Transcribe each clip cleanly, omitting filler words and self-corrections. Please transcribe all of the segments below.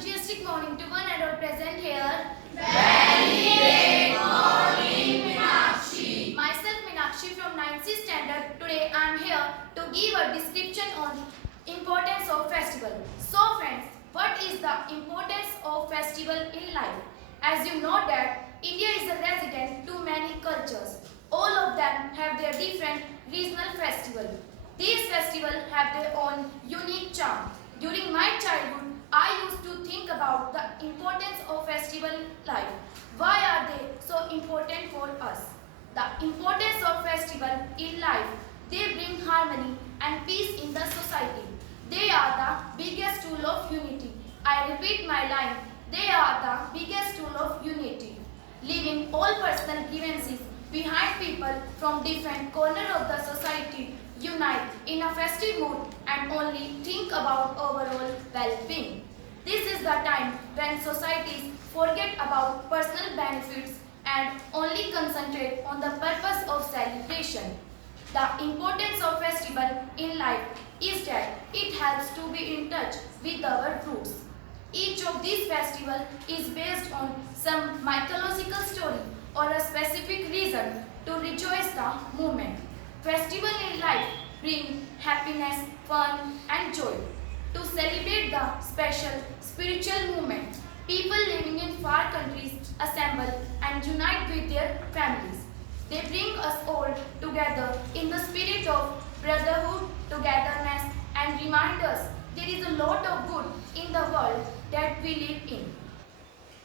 enthusiastic morning to one and all present here. Very great morning, Meenakshi. Myself Meenakshi from 9th C standard. Today I am here to give a description on importance of festival. So friends, what is the importance of festival in life? As you know that India is a resident to many cultures. All of them have their different regional festivals. These festivals have their own unique charm. During my childhood, I used to think about the importance of festival life. Why are they so important for us? The importance of festival in life, they bring harmony and peace in the society. They are the biggest tool of unity. I repeat my line, they are the biggest tool of unity. Leaving all personal grievances behind, people from different corners of the society unite in a festive mood and only think about overall well-being. This is the time when societies forget about personal benefits and only concentrate on the purpose of celebration. The importance of festival in life is that it helps to be in touch with our roots. Each of these festivals is based on some mythological story or a specific reason to rejoice the moment. Festival in life bring happiness, fun and joy. To celebrate the special spiritual moment, people living in far countries assemble and unite with their families. They bring us all together in the spirit of brotherhood, togetherness and remind us there is a lot of good in the world that we live in.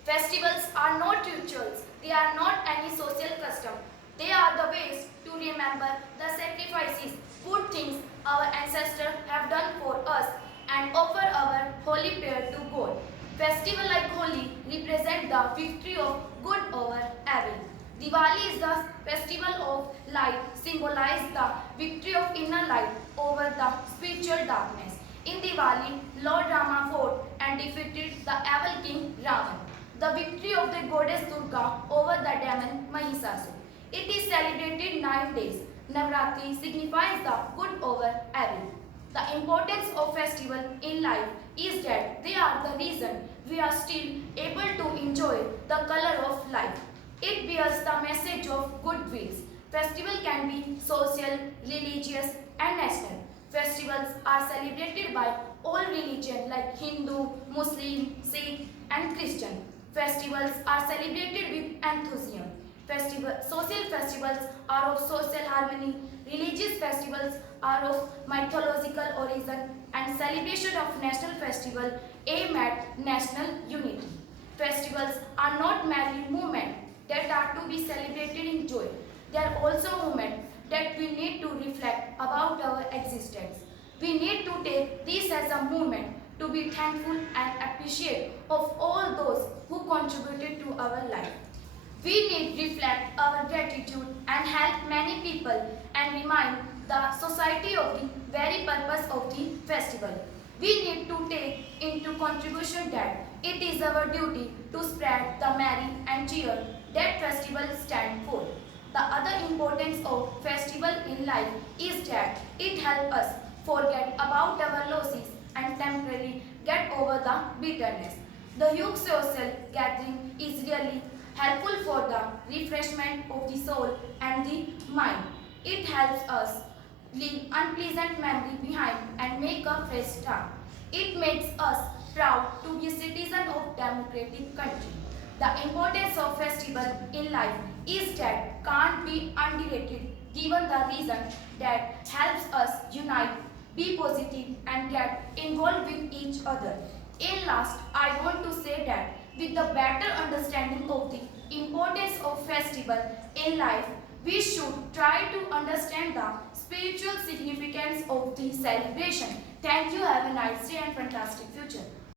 Festivals are not rituals, they are not any social custom. They are the ways to remember the sacrifices, good things our ancestors have done for us and offer our holy prayer to God. Festivals like Holi represent the victory of good over evil. Diwali is the festival of light, symbolizes the victory of inner light over the spiritual darkness. In Diwali, Lord Rama fought and defeated the evil king Ravan. The victory of the goddess Durga over the demon Mahishasura. It is celebrated 9 days. Navratri signifies the good over evil. The importance of festival in life is that they are the reason we are still able to enjoy the color of life. It bears the message of good wills. Festival can be social, religious and national. Festivals are celebrated by all religions like Hindu, Muslim, Sikh and Christian. Festivals are celebrated with enthusiasm. Social festivals are of social harmony, religious festivals are of mythological origin and celebration of national festival aim at national unity. Festivals are not merely movements that are to be celebrated in joy. They are also moments that we need to reflect about our existence. We need to take this as a moment to be thankful and appreciate of all those who contributed to our life. We need to reflect our gratitude and help many people and remind the society of the very purpose of the festival. We need to take into contribution that it is our duty to spread the merry and cheer that festival stand for. The other importance of festival in life is that it helps us forget about our losses and temporarily get over the bitterness. The youth social gathering is really helpful for the refreshment of the soul and the mind. It helps us leave unpleasant memory behind and make a fresh start. It makes us proud to be a citizen of democratic country. The importance of festival in life is that can't be underrated given the reason that helps us unite, be positive and get involved with each other. In last, I want to say that with the better understanding of the importance of festival in life, we should try to understand the spiritual significance of the celebration. Thank you. Have a nice day and fantastic future.